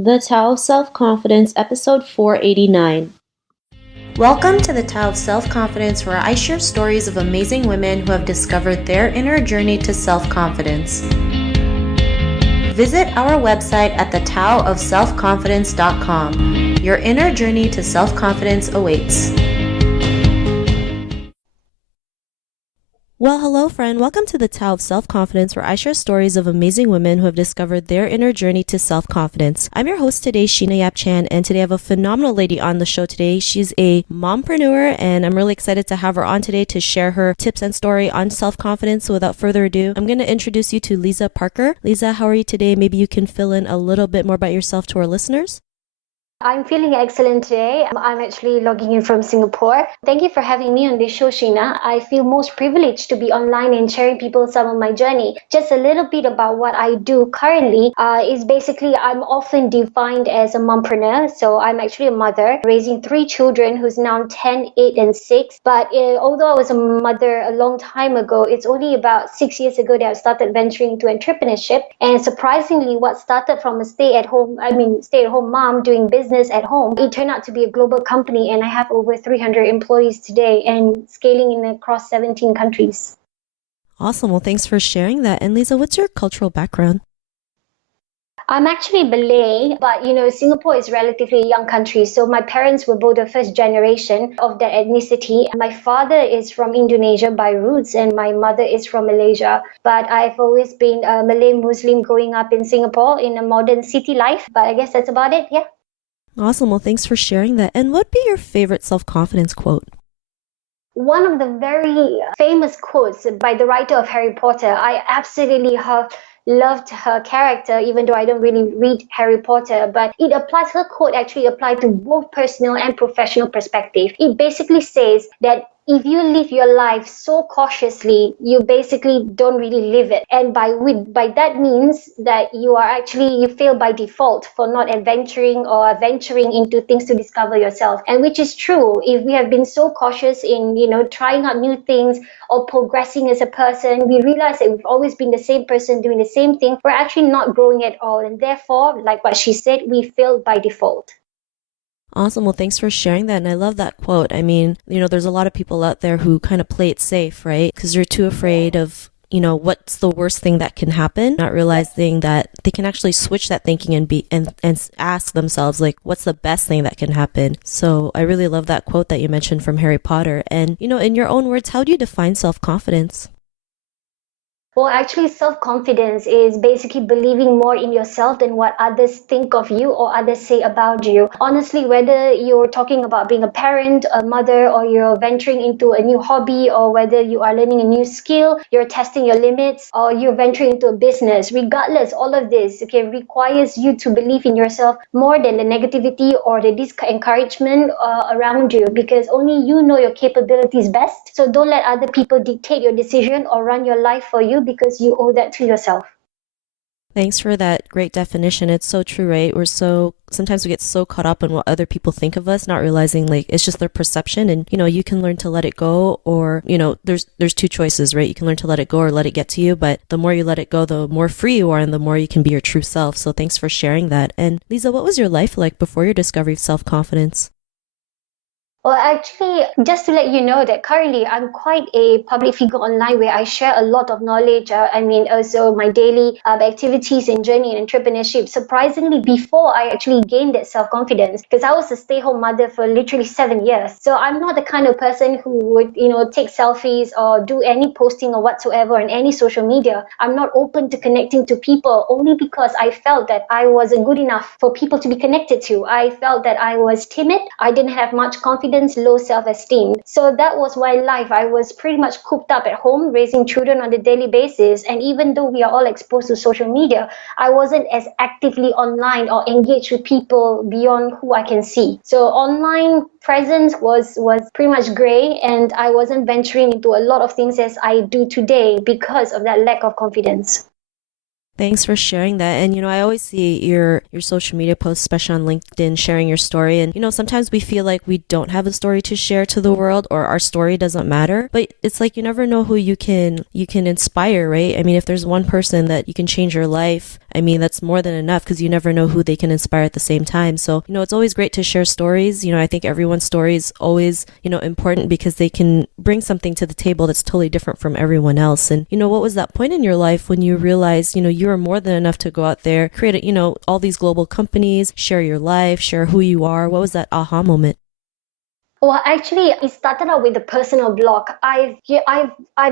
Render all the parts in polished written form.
The Tao of Self-Confidence, episode 489. Welcome to the Tao of Self-Confidence, where I share stories of amazing women who have discovered their inner journey to self-confidence. Visit our website at thetaoofselfconfidence.com. Your inner journey to self-confidence awaits. Well, hello friend. Welcome to the Tao of Self-Confidence, where I share stories of amazing women who have discovered their inner journey to self-confidence. I'm your host today, Sheena Yap Chan, and today I have a phenomenal lady on the show today. She's a mompreneur, and I'm really excited to have her on today to share her tips and story on self-confidence. So without further ado, I'm going to introduce you to Leza Parker. Leza, how are you today? Maybe you can fill in a little bit more about yourself to our listeners. I'm feeling excellent today. I'm actually logging in from Singapore. Thank you for having me on this show, Sheena. I feel most privileged to be online and sharing people some of my journey. Just a little bit about what I do currently is basically I'm often defined as a mompreneur. So I'm actually a mother raising 3 children who's now 10, 8, and 6. But although I was a mother a long time ago, it's only about 6 years ago that I started venturing into entrepreneurship. And surprisingly, what started from a stay-at-home mom doing business at home, it turned out to be a global company, and I have over 300 employees today and scaling across 17 countries. Awesome. Well, thanks for sharing that. And Leza, what's your cultural background? I'm actually Malay, but Singapore is relatively a young country. So my parents were both the first generation of that ethnicity. My father is from Indonesia by roots, and my mother is from Malaysia. But I've always been a Malay Muslim growing up in Singapore in a modern city life. But I guess that's about it. Yeah. Awesome. Well, thanks for sharing that. And what would be your favorite self-confidence quote? One of the very famous quotes by the writer of Harry Potter. I absolutely loved her character, even though I don't really read Harry Potter, but her quote actually applied to both personal and professional perspective. It basically says that if you live your life so cautiously, you basically don't really live it. And by that means that you fail by default for not adventuring or venturing into things to discover yourself. And which is true. If we have been so cautious in, trying out new things or progressing as a person, we realize that we've always been the same person doing the same thing. We're actually not growing at all. And therefore, like what she said, we fail by default. Awesome. Well, thanks for sharing that. And I love that quote. I mean, there's a lot of people out there who kind of play it safe, right? Because they're too afraid of, what's the worst thing that can happen, not realizing that they can actually switch that thinking and ask themselves, like, what's the best thing that can happen? So I really love that quote that you mentioned from Harry Potter. And, in your own words, how do you define self-confidence? Well, actually, self-confidence is basically believing more in yourself than what others think of you or others say about you. Honestly, whether you're talking about being a parent, a mother, or you're venturing into a new hobby, or whether you are learning a new skill, you're testing your limits, or you're venturing into a business, regardless, all of this, requires you to believe in yourself more than the negativity or the discouragement around you, because only you know your capabilities best. So don't let other people dictate your decision or run your life for you, because you owe that to yourself. Thanks for that great definition. It's so true, right? Sometimes we get so caught up in what other people think of us, not realizing like it's just their perception. And, you can learn to let it go, or, there's 2 choices, right? You can learn to let it go or let it get to you. But the more you let it go, the more free you are and the more you can be your true self. So thanks for sharing that. And Leza, what was your life like before your discovery of self-confidence? Well, actually, just to let you know that currently I'm quite a public figure online where I share a lot of knowledge. Also my daily activities and journey in entrepreneurship. Surprisingly, before I actually gained that self-confidence, because I was a stay-home mother for literally 7 years. So I'm not the kind of person who would, take selfies or do any posting or whatsoever on any social media. I'm not open to connecting to people only because I felt that I wasn't good enough for people to be connected to. I felt that I was timid. I didn't have much confidence, low self-esteem. So that was my life. I was pretty much cooped up at home, raising children on a daily basis. And even though we are all exposed to social media, I wasn't as actively online or engaged with people beyond who I can see. So online presence was pretty much gray, and I wasn't venturing into a lot of things as I do today because of that lack of confidence. Thanks for sharing that. And, I always see your social media posts, especially on LinkedIn, sharing your story. And, sometimes we feel like we don't have a story to share to the world, or our story doesn't matter. But it's like you never know who you can inspire, right? I mean, if there's one person that you can change your life I mean, that's more than enough because you never know who they can inspire at the same time. So, it's always great to share stories. I think everyone's story is always, important because they can bring something to the table that's totally different from everyone else. And, what was that point in your life when you realized, you were more than enough to go out there, create, all these global companies, share your life, share who you are? What was that aha moment? Well, actually, it started out with a personal blog.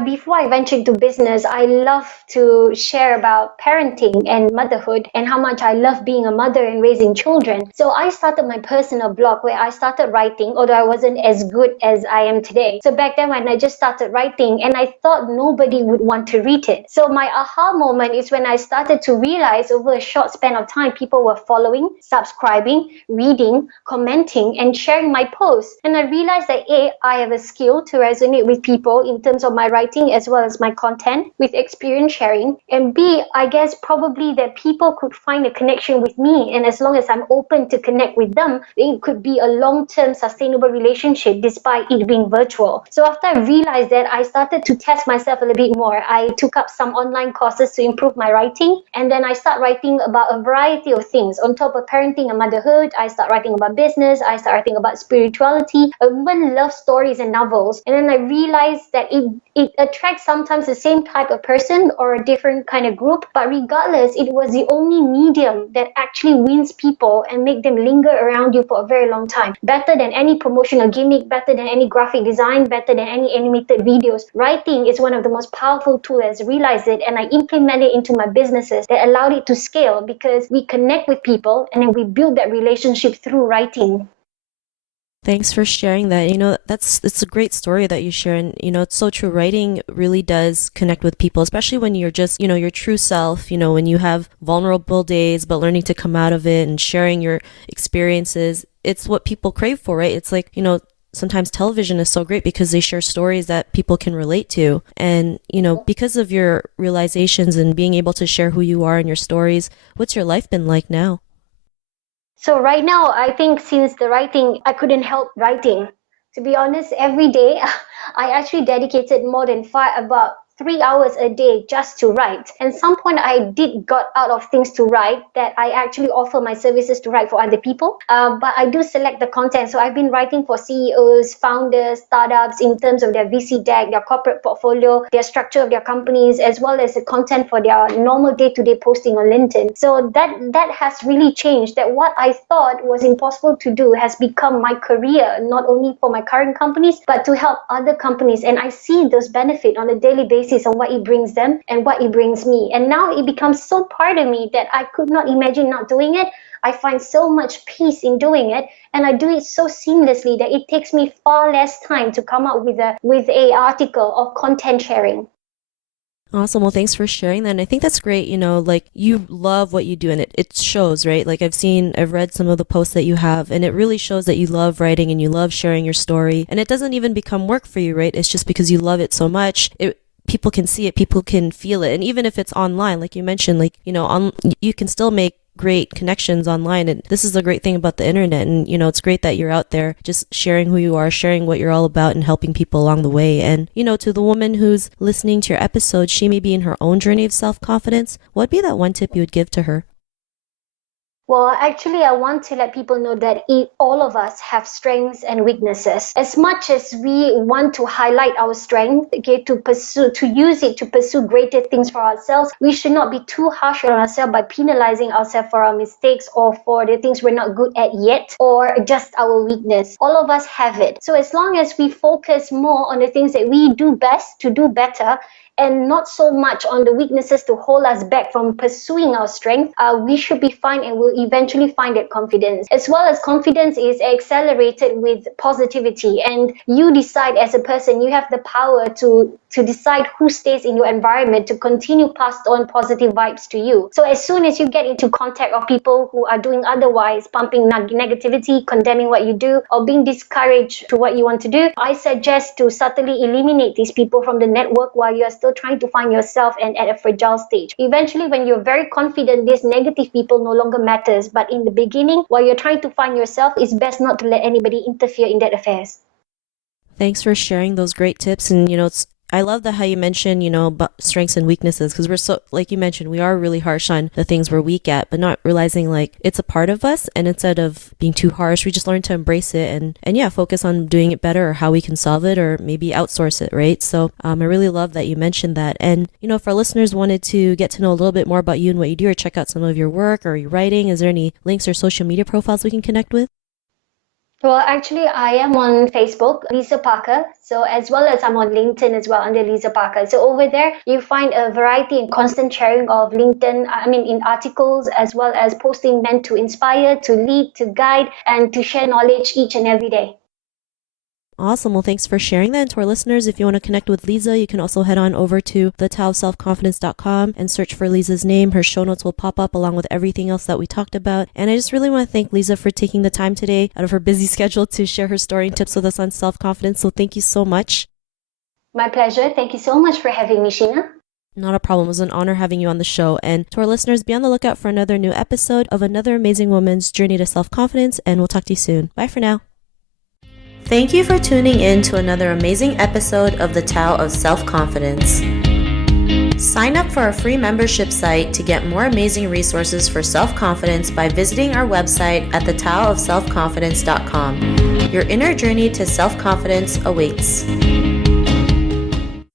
Before I ventured into business, I love to share about parenting and motherhood and how much I love being a mother and raising children. So I started my personal blog where I started writing, although I wasn't as good as I am today. So back then when I just started writing, and I thought nobody would want to read it. So my aha moment is when I started to realize over a short span of time, people were following, subscribing, reading, commenting, and sharing my posts. And I realized that A, I have a skill to resonate with people in terms of my writing as well as my content with experience sharing. And B, I guess probably that people could find a connection with me. And as long as I'm open to connect with them, it could be a long-term sustainable relationship despite it being virtual. So after I realized that, I started to test myself a little bit more. I took up some online courses to improve my writing. And then I start writing about a variety of things. On top of parenting and motherhood, I start writing about business. I start writing about spirituality. I even love stories and novels. And then I realized that it attracts sometimes the same type of person or a different kind of group. But regardless, it was the only medium that actually wins people and make them linger around you for a very long time. Better than any promotional gimmick, better than any graphic design, better than any animated videos. Writing is one of the most powerful tools. I realized it and I implemented it into my businesses that allowed it to scale because we connect with people and then we build that relationship through writing. Thanks for sharing that. It's a great story that you share. And, it's so true. Writing really does connect with people, especially when you're just, your true self, when you have vulnerable days, but learning to come out of it and sharing your experiences. It's what people crave for, right? It's like, sometimes television is so great because they share stories that people can relate to. And, because of your realizations and being able to share who you are and your stories, what's your life been like now? So right now, I think since the writing, I couldn't help writing. To be honest, every day I actually dedicated more than about 3 hours a day just to write. And some point I did got out of things to write that I actually offer my services to write for other people. But I do select the content. So I've been writing for CEOs, founders, startups in terms of their VC deck, their corporate portfolio, their structure of their companies, as well as the content for their normal day-to-day posting on LinkedIn. So that has really changed. That what I thought was impossible to do has become my career, not only for my current companies, but to help other companies. And I see those benefits on a daily basis on what it brings them and what it brings me. And now it becomes so part of me that I could not imagine not doing it. I find so much peace in doing it, and I do it so seamlessly that it takes me far less time to come up with a article of content sharing. Awesome. Well, thanks for sharing that. And I think that's great. Like you love what you do and it shows, right? Like I've read some of the posts that you have and it really shows that you love writing and you love sharing your story. And it doesn't even become work for you, right? It's just because you love it so much. People can see it, people can feel it. And even if it's online, like you mentioned, like, you can still make great connections online. And this is the great thing about the internet. And, it's great that you're out there just sharing who you are, sharing what you're all about and helping people along the way. And, to the woman who's listening to your episode, she may be in her own journey of self-confidence. What'd be that one tip you would give to her? Well, actually, I want to let people know that all of us have strengths and weaknesses. As much as we want to highlight our strength, to use it to pursue greater things for ourselves, we should not be too harsh on ourselves by penalizing ourselves for our mistakes or for the things we're not good at yet or just our weakness. All of us have it. So as long as we focus more on the things that we do best to do better, and not so much on the weaknesses to hold us back from pursuing our strength, we should be fine and we'll eventually find that confidence. As well as confidence is accelerated with positivity, and you decide as a person, you have the power to decide who stays in your environment to continue passed on positive vibes to you. So as soon as you get into contact of people who are doing otherwise, pumping negativity, condemning what you do, or being discouraged to what you want to do, I suggest to subtly eliminate these people from the network while you're still trying to find yourself and at a fragile stage. Eventually, when you're very confident, these negative people no longer matters. But in the beginning, while you're trying to find yourself, it's best not to let anybody interfere in that affairs. Thanks for sharing those great tips. And, I love that how you mentioned, strengths and weaknesses, because we're so, like you mentioned, we are really harsh on the things we're weak at, but not realizing like it's a part of us. And instead of being too harsh, we just learn to embrace it and yeah, focus on doing it better or how we can solve it or maybe outsource it, right? So I really love that you mentioned that. And, if our listeners wanted to get to know a little bit more about you and what you do or check out some of your work or your writing, is there any links or social media profiles we can connect with? Well, actually, I am on Facebook, Leza Parker. So as well as I'm on LinkedIn as well under Leza Parker. So over there, you find a variety and constant sharing of in articles as well as posting meant to inspire, to lead, to guide, and to share knowledge each and every day. Awesome. Well, thanks for sharing that. And to our listeners, if you want to connect with Leza, you can also head on over to thetaoofselfconfidence.com and search for Leza's name. Her show notes will pop up along with everything else that we talked about. And I just really want to thank Leza for taking the time today out of her busy schedule to share her story and tips with us on self-confidence. So thank you so much. My pleasure. Thank you so much for having me, Sheena. Not a problem. It was an honor having you on the show. And to our listeners, be on the lookout for another new episode of another amazing woman's journey to self-confidence. And we'll talk to you soon. Bye for now. Thank you for tuning in to another amazing episode of the Tao of Self-Confidence. Sign up for our free membership site to get more amazing resources for self-confidence by visiting our website at thetaoofselfconfidence.com. Your inner journey to self-confidence awaits.